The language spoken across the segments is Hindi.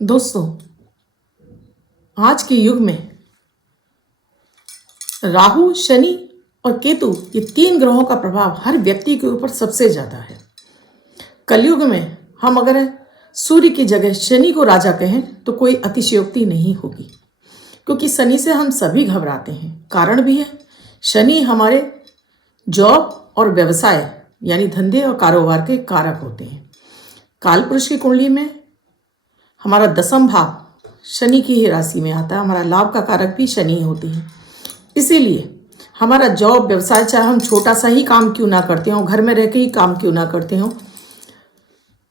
दोस्तों, आज के युग में राहु, शनि और केतु ये 3 ग्रहों का प्रभाव हर व्यक्ति के ऊपर सबसे ज्यादा है। कलयुग में हम अगर सूर्य की जगह शनि को राजा कहें तो कोई अतिशयोक्ति नहीं होगी, क्योंकि शनि से हम सभी घबराते हैं। कारण भी है, शनि हमारे जॉब और व्यवसाय यानी धंधे और कारोबार के कारक होते हैं। काल पुरुष की कुंडली में हमारा 10वां भाव शनि की ही राशि में आता है। हमारा लाभ का कारक भी शनि होती है। इसीलिए हमारा जॉब व्यवसाय, चाहे हम छोटा सा ही काम क्यों ना करते हो, घर में रह के ही काम क्यों ना करते हो,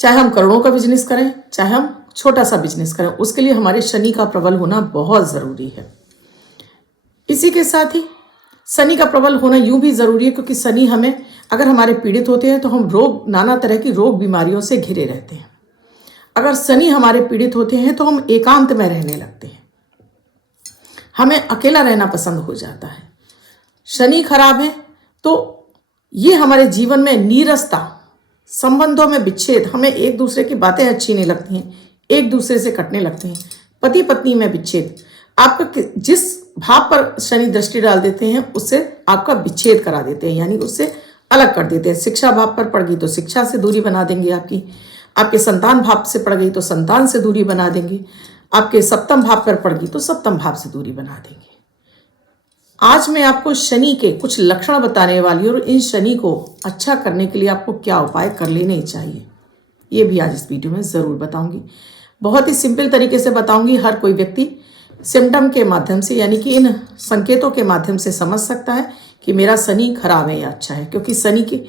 चाहे हम करोड़ों का बिजनेस करें, चाहे हम छोटा सा बिजनेस करें, उसके लिए हमारे शनि का प्रबल होना बहुत ज़रूरी है। इसी के साथ ही शनि का प्रबल होना यूं भी ज़रूरी है, क्योंकि शनि हमें, अगर हमारे पीड़ित होते हैं तो हम नाना तरह की रोग बीमारियों से घिरे रहते हैं। अगर शनि हमारे पीड़ित होते हैं तो हम एकांत में रहने लगते हैं, हमें अकेला रहना पसंद हो जाता है। शनि खराब है तो ये हमारे जीवन में नीरसता, संबंधों में विच्छेद, हमें एक दूसरे की बातें अच्छी नहीं लगती हैं, एक दूसरे से कटने लगते हैं। पति पत्नी में विच्छेद, आपका जिस भाव पर शनि दृष्टि डाल देते हैं उससे आपका विच्छेद करा देते हैं, यानी उससे अलग कर देते हैं। शिक्षा भाव पर पड़ गई तो शिक्षा से दूरी बना देंगे, आपके संतान भाव से पड़ गई तो संतान से दूरी बना देंगे, आपके सप्तम भाव पर पड़ गई तो सप्तम भाव से दूरी बना देंगे। आज मैं आपको शनि के कुछ लक्षण बताने वाली हूँ और इन शनि को अच्छा करने के लिए आपको क्या उपाय कर लेने चाहिए, ये भी आज इस वीडियो में ज़रूर बताऊंगी। बहुत ही सिंपल तरीके से बताऊंगी। हर कोई व्यक्ति सिम्टम के माध्यम से, यानी कि इन संकेतों के माध्यम से समझ सकता है कि मेरा शनि खराब है या अच्छा है। क्योंकि शनि की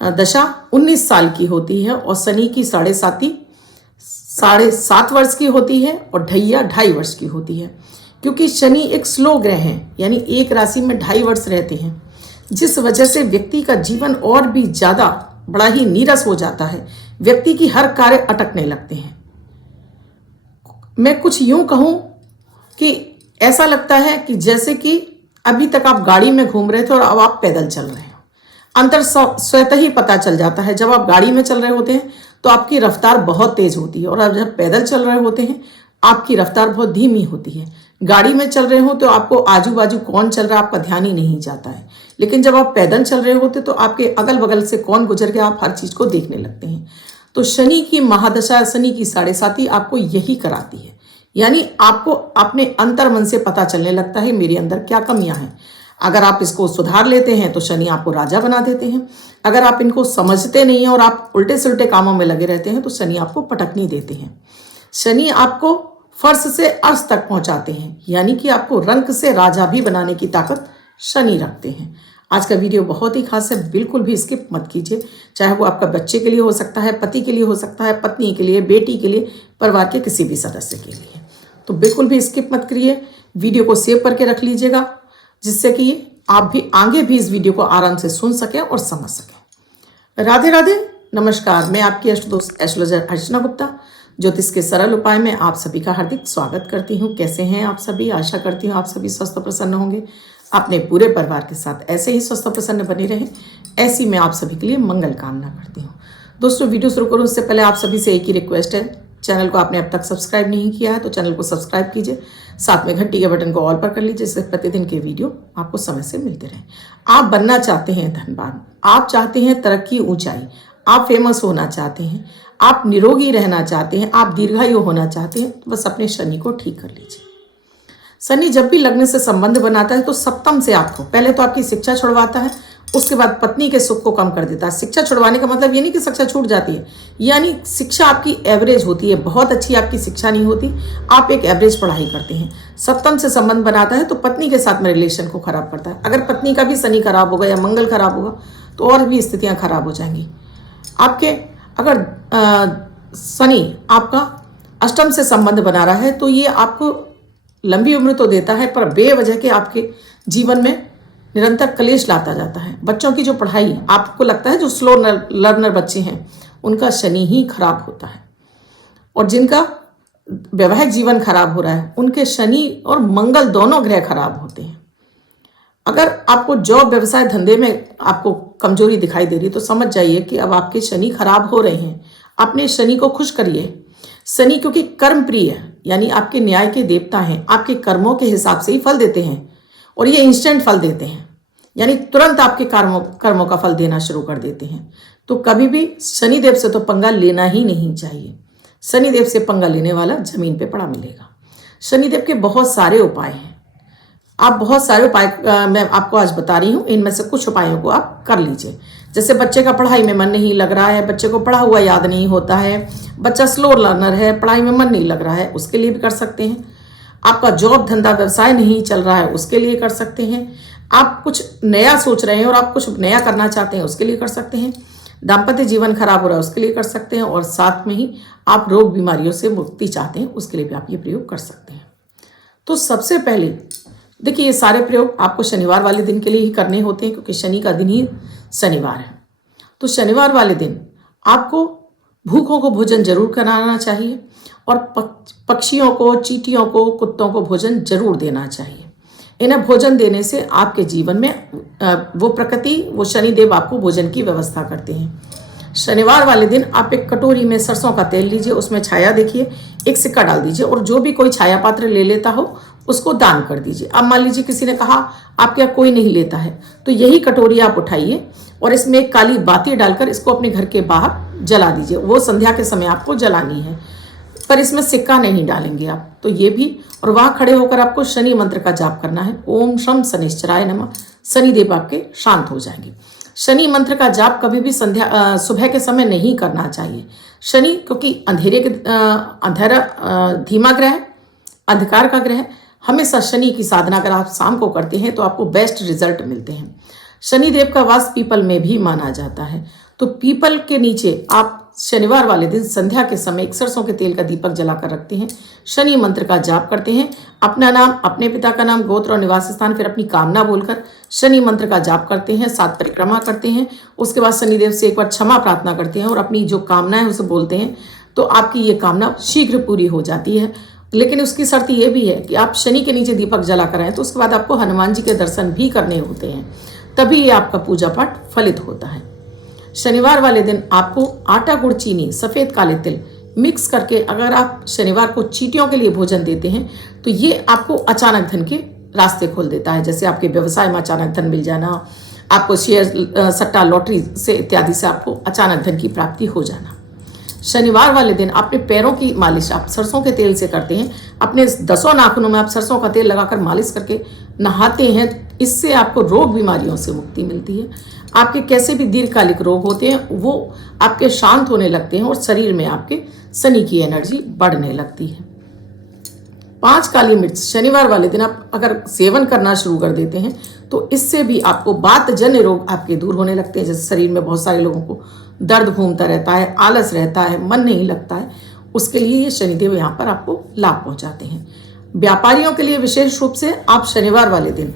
दशा 19 साल की होती है और शनि की 7.5 वर्ष की होती है और ढैया 2.5 वर्ष की होती है। क्योंकि शनि एक स्लो ग्रह है, यानी एक राशि में 2.5 वर्ष रहते हैं, जिस वजह से व्यक्ति का जीवन और भी ज़्यादा बड़ा ही नीरस हो जाता है। व्यक्ति की हर कार्य अटकने लगते हैं। मैं कुछ यूं कहूं कि ऐसा लगता है कि जैसे कि अभी तक आप गाड़ी में घूम रहे थे और अब आप पैदल चल रहे हो। अंतर स्वतः ही पता चल जाता है। जब आप गाड़ी में चल रहे होते हैं तो आपकी रफ्तार बहुत तेज होती है, और अब जब पैदल चल रहे होते हैं आपकी रफ्तार बहुत धीमी होती है। गाड़ी में चल रहे हो तो आपको आजू बाजू कौन चल रहा है आपका ध्यान ही नहीं जाता है, लेकिन जब आप पैदल चल रहे होते तो आपके अगल बगल से कौन गुजर गया आप हर चीज़ को देखने लगते हैं। तो शनि की महादशा, शनि की 7.5 आपको यही कराती है, यानी आपको अपने अंतर मन से पता चलने लगता है मेरे अंदर क्या कमियां हैं। अगर आप इसको सुधार लेते हैं तो शनि आपको राजा बना देते हैं। अगर आप इनको समझते नहीं हैं और आप उल्टे सुलटे कामों में लगे रहते हैं तो शनि आपको पटकनी देते हैं। शनि आपको फर्श से अर्श तक पहुंचाते हैं, यानी कि आपको रंक से राजा भी बनाने की ताकत शनि रखते हैं। आज का वीडियो बहुत ही खास है, बिल्कुल भी स्किप मत कीजिए। चाहे वो आपका बच्चे के लिए हो सकता है, पति के लिए हो सकता है, पत्नी के लिए, बेटी के लिए, परिवार के किसी भी सदस्य के लिए। तो बिल्कुल भी स्किप मत करिए, वीडियो को सेव करके रख लीजिएगा, जिससे कि आप भी आगे भी इस वीडियो को आराम से सुन सकें और समझ सकें। राधे राधे, नमस्कार। मैं आपकी अष्टदोष एस्ट्रोलॉजर अर्चना गुप्ता ज्योतिष के सरल उपाय में आप सभी का हार्दिक स्वागत करती हूँ। कैसे हैं आप सभी? आशा करती हूँ आप सभी स्वस्थ और प्रसन्न होंगे। अपने पूरे परिवार के साथ ऐसे ही स्वस्थ और प्रसन्न बने रहें, ऐसी मैं आप सभी के लिए मंगल कामना करती हूँ। दोस्तों, वीडियो शुरू करूँ उससे पहले आप सभी से एक ही रिक्वेस्ट है, चैनल को आपने अब तक सब्सक्राइब नहीं किया है तो चैनल को सब्सक्राइब कीजिए, साथ में घंटी के बटन को ऑल पर कर लीजिए, जिससे प्रतिदिन के वीडियो आपको समय से मिलते रहें। आप बनना चाहते हैं धनवान, आप चाहते हैं तरक्की, ऊंचाई, आप फेमस होना चाहते हैं, आप निरोगी रहना चाहते हैं, आप दीर्घायु होना चाहते हैं, तो बस अपने शनि को ठीक कर लीजिए। शनि जब भी लग्न से संबंध बनाता है तो सप्तम से आपको पहले तो आपकी शिक्षा छुड़वाता है, उसके बाद पत्नी के सुख को कम कर देता है। शिक्षा छुड़वाने का मतलब ये नहीं कि शिक्षा छूट जाती है, यानी शिक्षा आपकी एवरेज होती है, बहुत अच्छी आपकी शिक्षा नहीं होती, आप एक एवरेज पढ़ाई करते हैं। सप्तम से संबंध बनाता है तो पत्नी के साथ में रिलेशन को खराब करता है। अगर पत्नी का भी शनि खराब होगा या मंगल खराब होगा तो और भी स्थितियाँ खराब हो जाएंगी आपके। अगर शनि आपका अष्टम से संबंध बना रहा है तो ये आपको लंबी उम्र तो देता है, पर बेवजह के आपके जीवन में निरंतर क्लेश लाता जाता है। बच्चों की जो पढ़ाई, आपको लगता है जो स्लो लर्नर बच्चे हैं उनका शनि ही खराब होता है, और जिनका वैवाहिक जीवन खराब हो रहा है उनके शनि और मंगल दोनों ग्रह खराब होते हैं। अगर आपको जॉब, व्यवसाय, धंधे में आपको कमजोरी दिखाई दे रही तो समझ जाइए कि अब आपके शनि खराब हो रहे हैं। अपने शनि को खुश करिए। शनि क्योंकि कर्म प्रिय है, यानी आपके न्याय के देवता हैं, आपके कर्मों के हिसाब से ही फल देते हैं और ये इंस्टेंट फल देते हैं, यानी तुरंत आपके कर्मों का फल देना शुरू कर देते हैं। तो कभी भी शनिदेव से तो पंगा लेना ही नहीं चाहिए। शनिदेव से पंगा लेने वाला जमीन पे पड़ा मिलेगा। शनिदेव के बहुत सारे उपाय हैं, आप बहुत सारे उपाय मैं आपको आज बता रही हूँ, इनमें से कुछ उपायों को आप कर लीजिए। जैसे बच्चे का पढ़ाई में मन नहीं लग रहा है, बच्चे को पढ़ा हुआ याद नहीं होता है, बच्चा स्लो लर्नर है, पढ़ाई में मन नहीं लग रहा है, उसके लिए भी कर सकते हैं। आपका जॉब धंधा व्यवसाय नहीं चल रहा है, उसके लिए कर सकते हैं। आप कुछ नया सोच रहे हैं और आप कुछ नया करना चाहते हैं, उसके लिए कर सकते हैं। दाम्पत्य जीवन खराब हो रहा है, उसके लिए कर सकते हैं। और साथ में ही आप रोग बीमारियों से मुक्ति चाहते हैं, उसके लिए भी आप ये प्रयोग कर सकते हैं। तो सबसे पहले देखिए, ये सारे प्रयोग आपको शनिवार वाले दिन के लिए ही करने होते हैं, क्योंकि शनि का दिन ही शनिवार है। तो शनिवार वाले दिन आपको भूखों को भोजन जरूर कराना चाहिए और पक्षियों को, चींटियों को, कुत्तों को भोजन जरूर देना चाहिए। इन्हें भोजन देने से आपके जीवन में वो प्रकृति, वो शनिदेव आपको भोजन की व्यवस्था करते हैं। शनिवार वाले दिन आप एक कटोरी में सरसों का तेल लीजिए, उसमें छाया देखिए, एक सिक्का डाल दीजिए और जो भी कोई छाया पात्र ले लेता हो उसको दान कर दीजिए। अब मान लीजिए किसी ने कहा आपके यहाँ कोई नहीं लेता है, तो यही कटोरी आप उठाइए और इसमें एक काली बाती डालकर इसको अपने घर के बाहर जला दीजिए। वो संध्या के समय आपको जलानी है, पर इसमें सिक्का नहीं डालेंगे आप। तो ये भी, और वहां खड़े होकर आपको शनि मंत्र का जाप करना है, ओम शम शनिश्चराय नमः। शनिदेव आपके शांत हो जाएंगे। शनि मंत्र का जाप कभी भी सुबह के समय नहीं करना चाहिए। शनि क्योंकि अंधेरा धीमा ग्रह है, अंधकार का ग्रह है। हमेशा शनि की साधना अगर आप शाम को करते हैं तो आपको बेस्ट रिजल्ट मिलते हैं। शनिदेव का वास पीपल में भी माना जाता है, तो पीपल के नीचे आप शनिवार वाले दिन संध्या के समय एक सरसों के तेल का दीपक जलाकर रखते हैं, शनि मंत्र का जाप करते हैं, अपना नाम, अपने पिता का नाम, गोत्र और निवास स्थान, फिर अपनी कामना बोलकर शनि मंत्र का जाप करते हैं, 7 परिक्रमा करते हैं। उसके बाद शनिदेव से एक बार क्षमा प्रार्थना करते हैं और अपनी जो कामना है उसे बोलते हैं, तो आपकी ये कामना शीघ्र पूरी हो जाती है। लेकिन उसकी शर्त ये भी है कि आप शनि के नीचे दीपक जला कर आएँ, तो उसके बाद आपको हनुमान जी के दर्शन भी करने होते हैं, तभी ये आपका पूजा पाठ फलित होता है। शनिवार वाले दिन आपको आटा, गुड़, चीनी, सफ़ेद काले तिल मिक्स करके अगर आप शनिवार को चींटियों के लिए भोजन देते हैं तो ये आपको अचानक धन के रास्ते खोल देता है। जैसे आपके व्यवसाय में अचानक धन मिल जाना, आपको शेयर सट्टा लॉटरी से इत्यादि से आपको अचानक धन की प्राप्ति हो जाना। शनिवार वाले दिन अपने पैरों की मालिश आप सरसों के तेल से करते हैं, अपने 10 नाखूनों में आप सरसों का तेल लगाकर मालिश करके नहाते हैं, इससे आपको रोग बीमारियों से मुक्ति मिलती है। आपके कैसे भी दीर्घकालिक रोग होते हैं वो आपके शांत होने लगते हैं और शरीर में आपके शनि की एनर्जी बढ़ने लगती है। 5 काली मिर्च शनिवार वाले दिन आप अगर सेवन करना शुरू कर देते हैं तो इससे भी आपको वातजन्य रोग आपके दूर होने लगते हैं। जैसे शरीर में बहुत सारे लोगों को दर्द घूमता रहता है, आलस रहता है, मन नहीं लगता है, उसके लिए ये शनिदेव यहाँ पर आपको लाभ पहुँचाते हैं। व्यापारियों के लिए विशेष रूप से आप शनिवार वाले दिन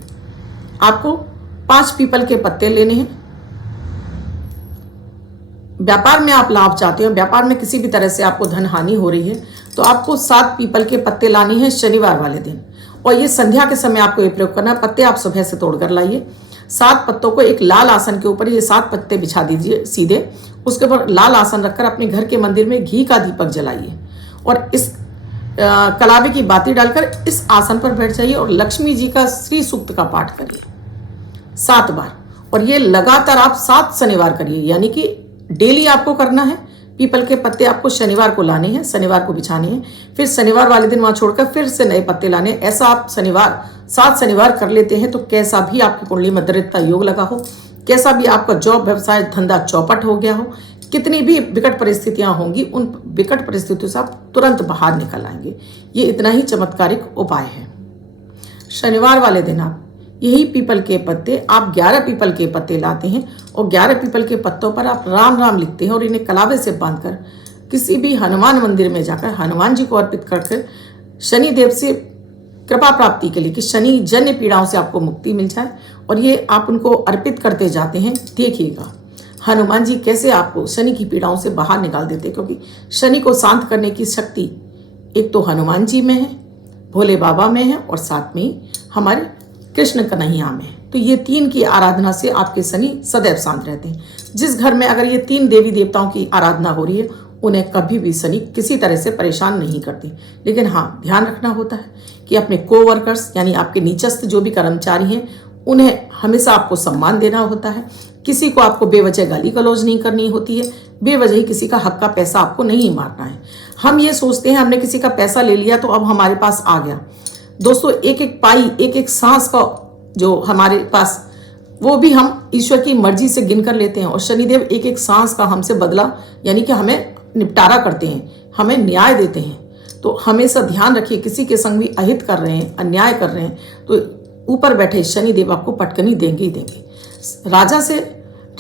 आपको 5 पीपल के पत्ते लेने हैं। व्यापार में आप लाभ चाहते हो, व्यापार में किसी भी तरह से आपको धन हानि हो रही है, तो आपको 7 पीपल के पत्ते लाने हैं शनिवार वाले दिन, और ये संध्या के समय आपको ये प्रयोग करना है। पत्ते आप सुबह से तोड़ कर लाइए, 7 पत्तों को एक लाल आसन के ऊपर ये 7 पत्ते बिछा दीजिए सीधे, उसके ऊपर लाल आसन रखकर अपने घर के मंदिर में घी का दीपक जलाइए और इस कलावे की बाती डालकर इस आसन पर बैठ जाइए और लक्ष्मी जी का श्री सूक्त का पाठ करिए 7 बार, और ये लगातार आप 7 शनिवार करिए, यानी कि डेली आपको करना है। पीपल के पत्ते आपको शनिवार को लाने हैं, शनिवार को बिछाने हैं, फिर शनिवार वाले दिन वहां छोड़कर फिर से नए पत्ते लाने हैं। ऐसा आप 7 शनिवार कर लेते हैं तो कैसा भी आपकी कुंडली में दरिद्रता योग लगा हो, कैसा भी आपका जॉब, व्यवसाय, धंधा चौपट हो गया हो, कितनी भी विकट परिस्थितियां होंगी, उन विकट परिस्थितियों से आप तुरंत बाहर निकल आएंगे। ये इतना ही चमत्कारिक उपाय है। शनिवार वाले दिन आप यही पीपल के पत्ते, आप 11 पीपल के पत्ते लाते हैं और 11 पीपल के पत्तों पर आप राम राम लिखते हैं और इन्हें कलावे से बांधकर किसी भी हनुमान मंदिर में जाकर हनुमान जी को अर्पित करके शनिदेव से कृपा प्राप्ति के लिए कि शनि जन्य पीड़ाओं से आपको मुक्ति मिल जाए, और ये आप उनको अर्पित करते जाते हैं। देखिएगा हनुमान जी कैसे आपको शनि की पीड़ाओं से बाहर निकाल देते हैं, क्योंकि शनि को शांत करने की शक्ति एक तो हनुमान जी में है, भोले बाबा में है, और साथ में ही हमारे कृष्ण कन्हैया में। तो ये 3 की आराधना से आपके शनि सदैव शांत रहते हैं। जिस घर में अगर ये 3 देवी देवताओं की आराधना हो रही है उन्हें कभी भी शनि किसी तरह से परेशान नहीं करती। लेकिन हाँ, ध्यान रखना होता है कि अपने कोवर्कर्स यानी आपके नीचस्थ जो भी कर्मचारी हैं उन्हें हमेशा आपको सम्मान देना होता है। किसी को आपको बेवजह गाली गलौज नहीं करनी होती है, बेवजह ही किसी का हक का पैसा आपको नहीं मारना है। हम ये सोचते हैं हमने किसी का पैसा ले लिया तो अब हमारे पास आ गया। दोस्तों, एक एक पाई, एक एक सांस का जो हमारे पास, वो भी हम ईश्वर की मर्जी से गिन कर लेते हैं। और शनिदेव एक एक सांस का हमसे बदला यानी कि हमें निपटारा करते हैं, हमें न्याय देते हैं। तो हमेशा ध्यान रखिए, किसी के संग भी अहित कर रहे हैं, अन्याय कर रहे हैं तो ऊपर बैठे शनिदेव आपको पटकनी देंगे ही देंगे। राजा से,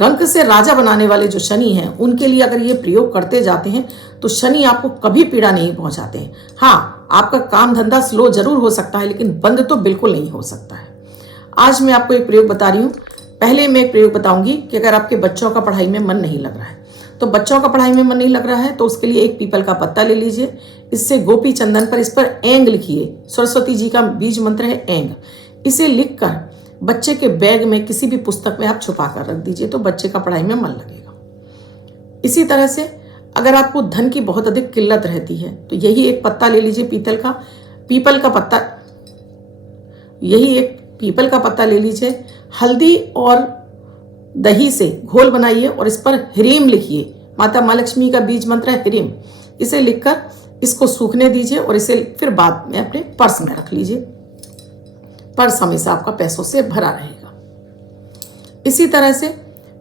रंक से राजा बनाने वाले जो शनि हैं, उनके लिए अगर ये प्रयोग करते जाते हैं तो शनि आपको कभी पीड़ा नहीं पहुंचाते हैं। हाँ, आपका काम धंधा स्लो जरूर हो सकता है लेकिन बंद तो बिल्कुल नहीं हो सकता है। आज मैं आपको एक प्रयोग बता रही हूँ। पहले मैं एक प्रयोग बताऊंगी कि अगर आपके बच्चों का पढ़ाई में मन नहीं लग रहा है, तो बच्चों का पढ़ाई में मन नहीं लग रहा है तो उसके लिए एक पीपल का पत्ता ले लीजिए। इससे गोपी चंदन पर, इस पर ऐंग लिखिए। सरस्वती जी का बीज मंत्र है ऐंग। इसे लिखकर बच्चे के बैग में किसी भी पुस्तक में आप छुपा कर रख दीजिए तो बच्चे का पढ़ाई में मन लगेगा। इसी तरह से अगर आपको धन की बहुत अधिक किल्लत रहती है तो यही एक पत्ता ले लीजिए पीपल का पत्ता, यही एक पीपल का पत्ता ले लीजिए। हल्दी और दही से घोल बनाइए और इस पर ह्रीम लिखिए। माता माँ लक्ष्मी का बीज मंत्र है ह्रीम। इसे लिखकर इसको सूखने दीजिए और इसे फिर बाद में अपने पर्स में रख लीजिए। पर्स हमेशा आपका पैसों से भरा रहेगा। इसी तरह से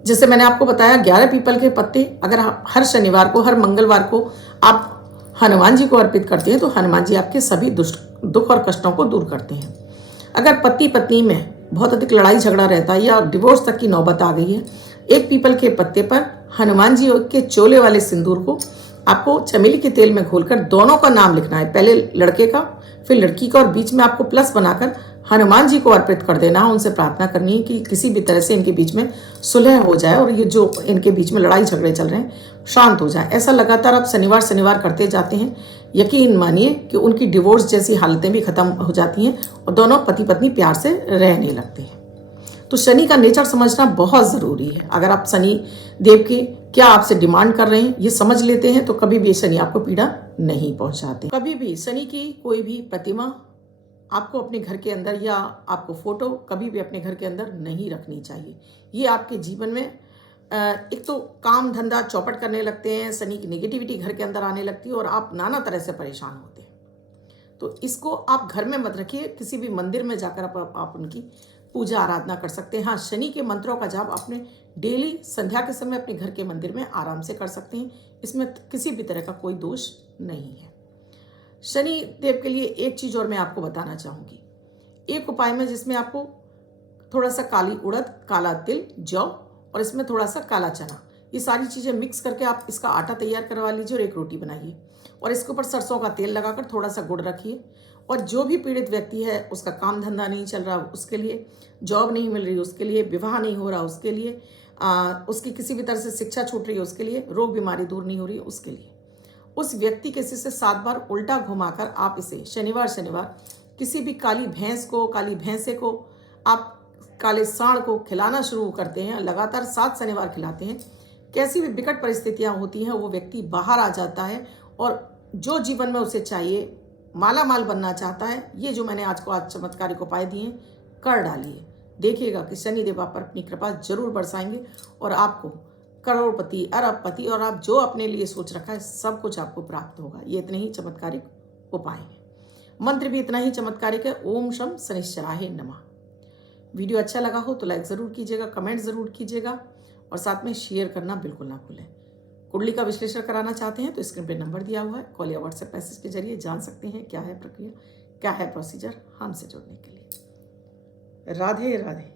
जैसे मैंने आपको बताया 11 पीपल के पत्ते अगर आप हर शनिवार को, हर मंगलवार को आप हनुमान जी को अर्पित करते हैं तो हनुमान जी आपके सभी दुख और कष्टों को दूर करते हैं। अगर पति पत्नी में बहुत अधिक लड़ाई झगड़ा रहता है या डिवोर्स तक की नौबत आ गई है, एक पीपल के पत्ते पर हनुमान जी के चोले वाले सिंदूर को आपको चमेली के तेल में घोलकर दोनों का नाम लिखना है। पहले लड़के का, फिर लड़की का, और बीच में आपको प्लस बनाकर हनुमान जी को अर्पित कर देना है। उनसे प्रार्थना करनी है कि किसी भी तरह से इनके बीच में सुलह हो जाए और ये जो इनके बीच में लड़ाई झगड़े चल रहे हैं शांत हो जाए। ऐसा लगातार आप शनिवार करते जाते हैं, यकीन मानिए कि उनकी डिवोर्स जैसी हालतें भी खत्म हो जाती हैं और दोनों पति पत्नी प्यार से रहने लगते हैं। तो शनि का नेचर समझना बहुत ज़रूरी है। अगर आप शनि देव के क्या आपसे डिमांड कर रहे हैं ये समझ लेते हैं तो कभी भी शनि आपको पीड़ा नहीं पहुंचाते। कभी भी शनि की कोई भी प्रतिमा आपको अपने घर के अंदर या आपको फोटो कभी भी अपने घर के अंदर नहीं रखनी चाहिए। ये आपके जीवन में एक तो काम धंधा चौपट करने लगते हैं, शनि की नेगेटिविटी घर के अंदर आने लगती है और आप नाना तरह से परेशान होते हैं। तो इसको आप घर में मत रखिए, किसी भी मंदिर में जाकर आप उनकी पूजा आराधना कर सकते हैं। हाँ, शनि के मंत्रों का जाप अपने डेली संध्या के समय अपने घर के मंदिर में आराम से कर सकते हैं। इसमें किसी भी तरह का कोई दोष नहीं है। शनि देव के लिए एक चीज़ और मैं आपको बताना चाहूँगी। एक उपाय में जिसमें आपको थोड़ा सा काली उड़द, काला तिल, जौ और इसमें थोड़ा सा काला चना, ये सारी चीज़ें मिक्स करके आप इसका आटा तैयार करवा लीजिए और एक रोटी बनाइए और इसके ऊपर सरसों का तेल लगाकर थोड़ा सा गुड़ रखिए। और जो भी पीड़ित व्यक्ति है, उसका काम धंधा नहीं चल रहा, उसके लिए जॉब नहीं मिल रही, उसके लिए विवाह नहीं हो रहा, उसके लिए उसकी किसी भी तरह से शिक्षा छूट रही है, उसके लिए रोग बीमारी दूर नहीं हो रही है, उसके लिए उस व्यक्ति के सिर से 7 बार उल्टा घुमाकर आप इसे शनिवार किसी भी काली भैंस को, काली भैंसे को, आप काले सांड को खिलाना शुरू करते हैं। लगातार 7 शनिवार खिलाते हैं। कैसी भी विकट परिस्थितियां होती हैं वो व्यक्ति बाहर आ जाता है और जो जीवन में उसे चाहिए, माला माल बनना चाहता है, ये जो मैंने आज चमत्कारिक उपाय दिए हैं कर डालिए। देखिएगा कि शनिदेव आप पर अपनी कृपा जरूर बरसाएंगे और आपको करोड़पति, अरबपति और आप जो अपने लिए सोच रखा है सब कुछ आपको प्राप्त होगा। ये इतने ही चमत्कारिक उपाय हैं। मंत्र भी इतना ही चमत्कारिक है। ओम शम शनिश्चराय नमः। वीडियो अच्छा लगा हो तो लाइक ज़रूर कीजिएगा, कमेंट ज़रूर कीजिएगा और साथ में शेयर करना बिल्कुल ना भूलें। कुंडली का विश्लेषण कराना चाहते हैं तो स्क्रीन पे नंबर दिया हुआ है, कॉल या व्हाट्सएप मैसेज के जरिए जान सकते हैं क्या है प्रक्रिया, क्या है प्रोसीजर हमसे जुड़ने के लिए। राधे राधे।